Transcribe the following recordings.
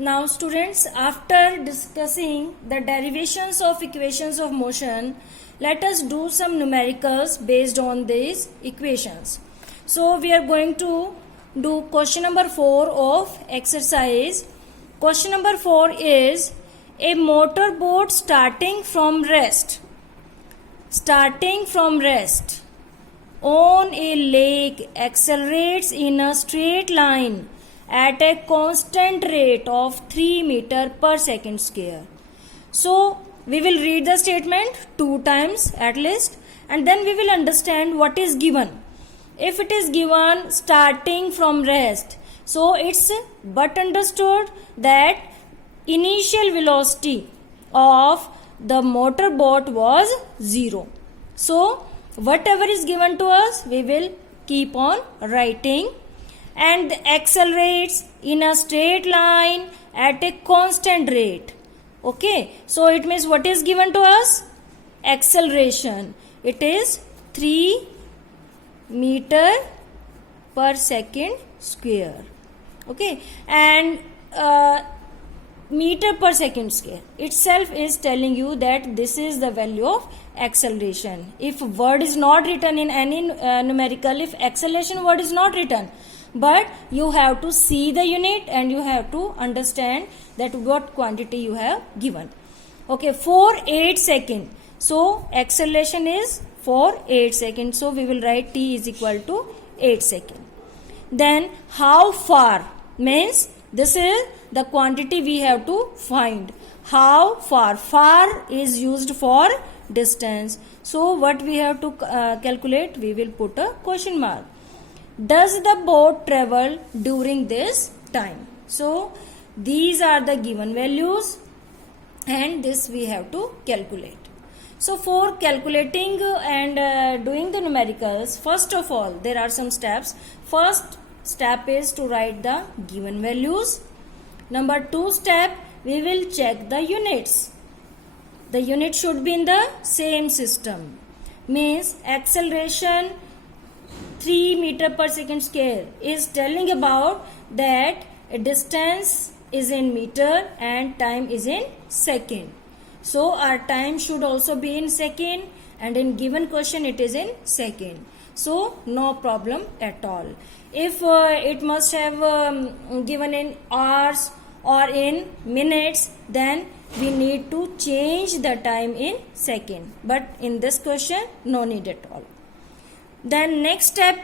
Now students, after discussing the derivations of equations of motion, let us do some numericals based on these equations. So we are going to do question number 4 of exercise. Question number 4 is a motorboat starting from rest on a lake accelerates in a straight line at a constant rate of 3 meter per second square. So we will read the statement 2 times at least, and then we will understand what is given. If it is given starting from rest, so it's but understood that initial velocity of the motorboat was 0. So whatever is given to us, we will keep on writing. And accelerates in a straight line at a constant rate. Okay, so it means what is given to us? Acceleration. It is 3 meter per second square. Okay, and meter per second square itself is telling you that this is the value of acceleration. If word is not written in any numerical, if acceleration word is not written, but you have to see the unit and you have to understand that what quantity you have given. Okay, for 8 seconds. So acceleration is for 8 seconds. So we will write t is equal to 8 seconds. Then how far means this is the quantity we have to find. How far? Far is used for distance. So what we have to calculate? We will put a question mark. Does the boat travel during this time? So these are the given values and this we have to calculate. So for calculating and doing the numericals, first of all there are some steps. First step is to write the given values. Number 2 step, we will check the units. The unit should be in the same system. Means acceleration 3 meter per second square is telling about that a distance is in meter and time is in second. So our time should also be in second, and in given question it is in second. So no problem at all. If it must have given in hours or in minutes, then we need to change the time in second. But in this question, no need at all. Then next step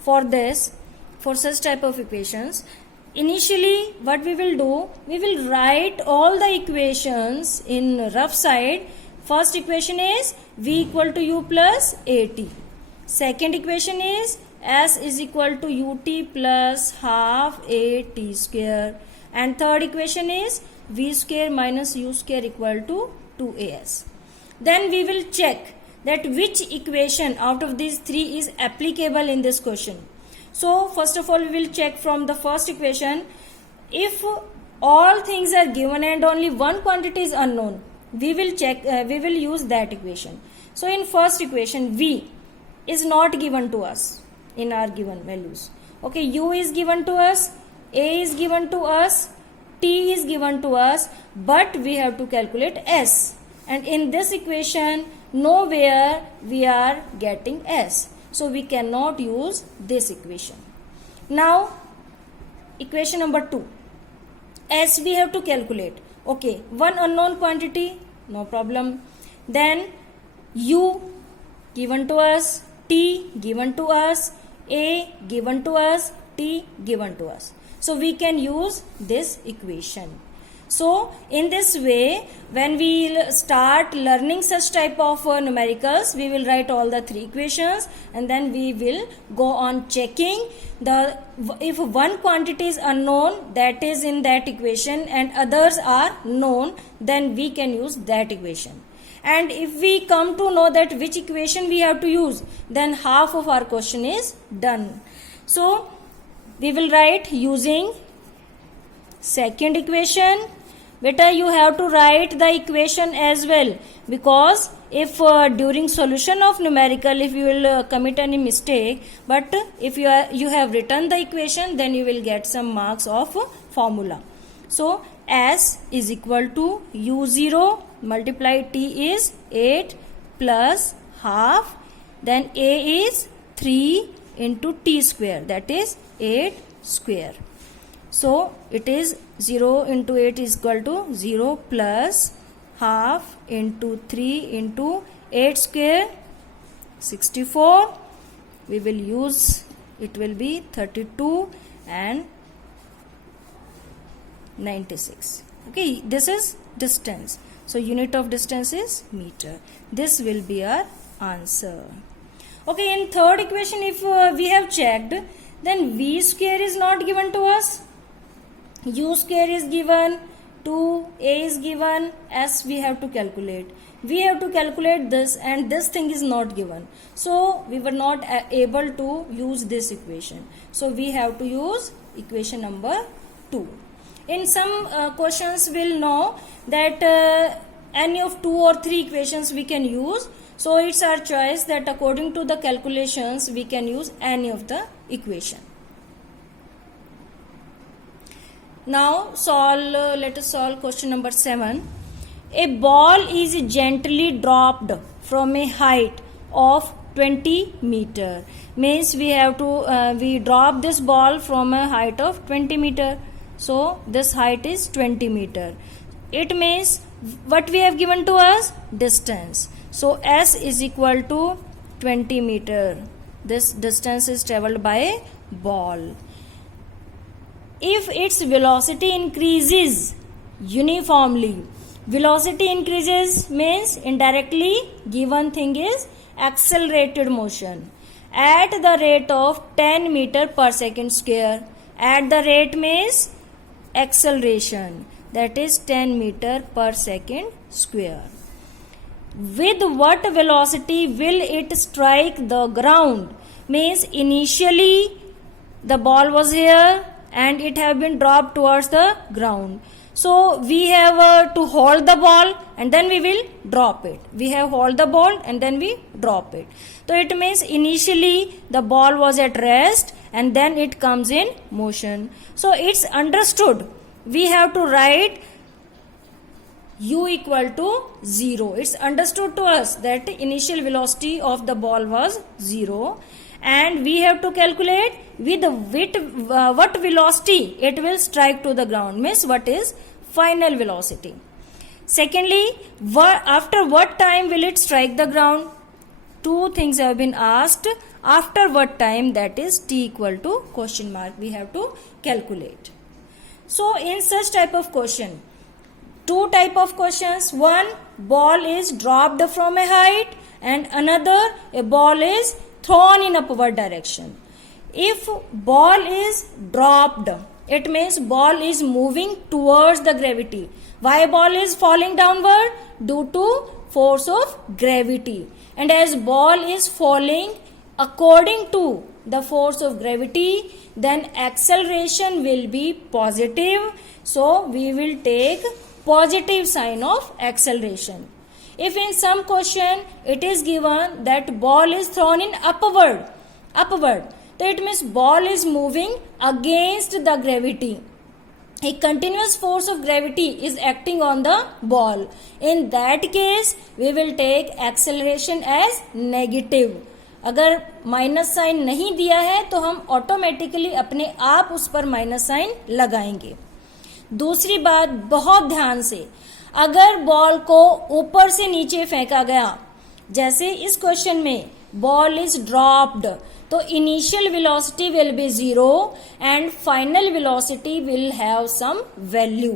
for this, for such type of equations, initially what we will do, we will write all the equations in rough side. First equation is v equal to u plus at. Second equation is s is equal to ut plus half at square. And third equation is v square minus u square equal to 2as. Then we will check that which equation out of these 3 is applicable in this question. So first of all we will check from the first equation. If all things are given and only one quantity is unknown, we will check, we will use that equation. So in first equation, v is not given to us in our given values. Okay, u is given to us, a is given to us, t is given to us, but we have to calculate s. And in this equation, nowhere we are getting s. So we cannot use this equation. Now, equation number 2. S we have to calculate. Okay, one unknown quantity, no problem. Then u given to us, t given to us, a given to us, t given to us. So we can use this equation. So in this way, when we start learning such type of numericals, we will write all the 3 equations and then we will go on checking the, if one quantity is unknown, that is in that equation, and others are known, then we can use that equation. And if we come to know that which equation we have to use, then half of our question is done. So we will write using second equation. Beta, you have to write the equation as well, because if during solution of numerical, if you will commit any mistake, but if you have written the equation, then you will get some marks of formula. So S is equal to U0 multiply T is 8 plus half, then A is 3 into T square, that is 8 square. So it is 0 into 8 is equal to 0 plus half into 3 into 8 square, 64. We will use, it will be 32 and 96. Okay, this is distance. So unit of distance is meter. This will be our answer. Okay, in third equation, if we have checked, then V square is not given to us. U square is given, 2A is given, S we have to calculate. We have to calculate this, and this thing is not given. So we were not able to use this equation. So we have to use equation number 2. In some questions we'll know that any of 2 or 3 equations we can use. So it's our choice that according to the calculations we can use any of the equation. Now let us solve question number 7. A ball is gently dropped from a height of 20 meter. Means we have to we drop this ball from a height of 20 meter. So this height is 20 meter. It means what we have given to us? Distance. So S is equal to 20 meter. This distance is traveled by a ball. If its velocity increases uniformly, velocity increases means indirectly given thing is accelerated motion at the rate of 10 meter per second square. At the rate means acceleration, that is 10 meter per second square. With what velocity will it strike the ground? Means initially the ball was here and it have been dropped towards the ground. So we have to hold the ball and then we will drop it. We have hold the ball and then we drop it. So it means initially the ball was at rest and then it comes in motion. So it's understood. We have to write U equal to 0. It's understood to us that initial velocity of the ball was 0. And we have to calculate with what velocity it will strike to the ground, means what is final velocity. Secondly, after what time will it strike the ground? 2 things have been asked. After what time, that is t equal to question mark, we have to calculate. So in such type of question, 2 type of questions. One, ball is dropped from a height, and another, a ball is thrown in upward direction. If ball is dropped, it means ball is moving towards the gravity. Why ball is falling downward? Due to force of gravity. And as ball is falling according to the force of gravity, then acceleration will be positive. So we will take positive sign of acceleration. If in some question it is given that ball is thrown in upward, so it means ball is moving against the gravity. A continuous force of gravity is acting on the ball. In that case, we will take acceleration as negative. अगर minus sign नहीं दिया है तो हम automatically अपने आप उस पर माइनस साइन लगाएंगे. दूसरी बात, बहुत ध्यान से, अगर बॉल को ऊपर से नीचे फेंका गया, जैसे इस क्वेश्चन में बॉल इज ड्रॉप्ड, तो initial velocity will be 0 and final velocity will have some value,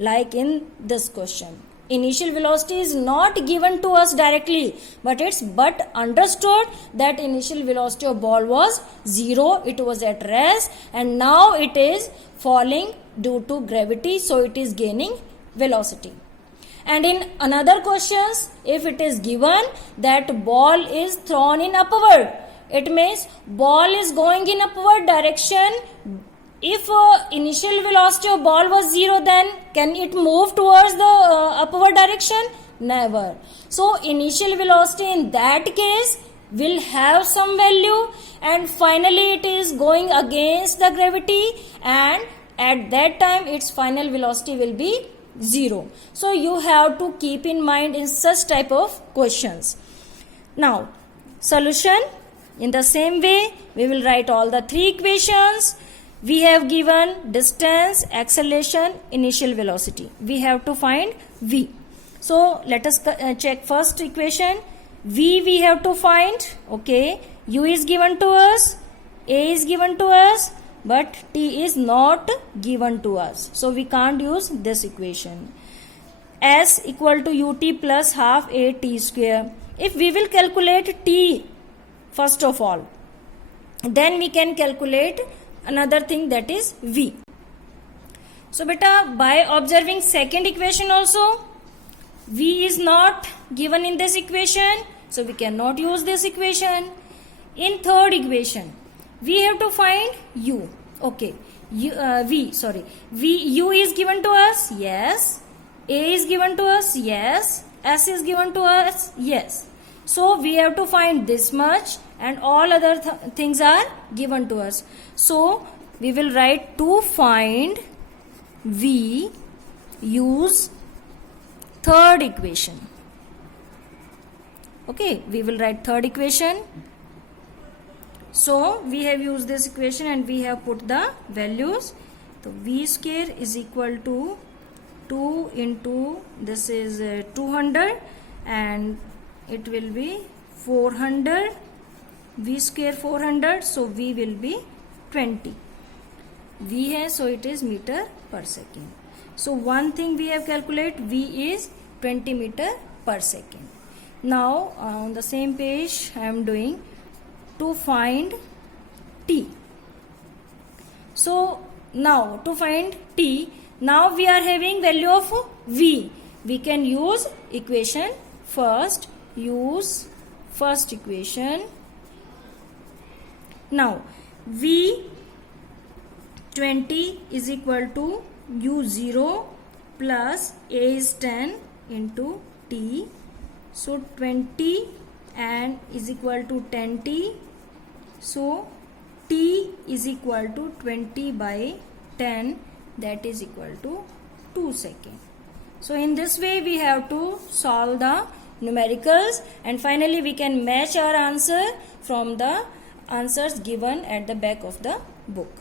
like in this question. Initial velocity is not given to us directly, but understood that initial velocity of ball was 0. It was at rest and now it is falling due to gravity, so it is gaining velocity. And in another questions, if it is given that ball is thrown in upward, it means ball is going in upward direction. If initial velocity of ball was 0, then can it move towards the upward direction? Never. So initial velocity in that case will have some value, and finally it is going against the gravity, and at that time its final velocity will be 0. So you have to keep in mind in such type of questions. Now solution, in the same way we will write all the three equations. We have given distance, acceleration, initial velocity. We have to find v. So let us check first equation. V we have to find. Okay, u is given to us, a is given to us, but t is not given to us, so we can't use this equation. S equal to ut plus half a t square. If we will calculate t first of all, then we can calculate another thing, that is v. So beta, by observing second equation also, v is not given in this equation, so we cannot use this equation. In third equation we have to find u. Okay, u is given to us, yes. A is given to us, yes. S is given to us, yes. So we have to find this much, and all other things are given to us. So we will write, to find v, use third equation. Okay, we will write third equation. So we have used this equation and we have put the values. So v square is equal to 2 into this is 200, and it will be 400. V square 400, so v will be 20. V hai, so it is meter per second. So one thing we have calculated, v is 20 meter per second. Now on the same page I am doing to find t. So now to find t, now we are having value of v. We can use equation first. Use first equation. Now v 20 is equal to u0 plus a is 10 into t. So 20 and is equal to 10t. So t is equal to 20 by 10, that is equal to 2 seconds. So in this way we have to solve the numericals, and finally we can match our answer from the answers given at the back of the book.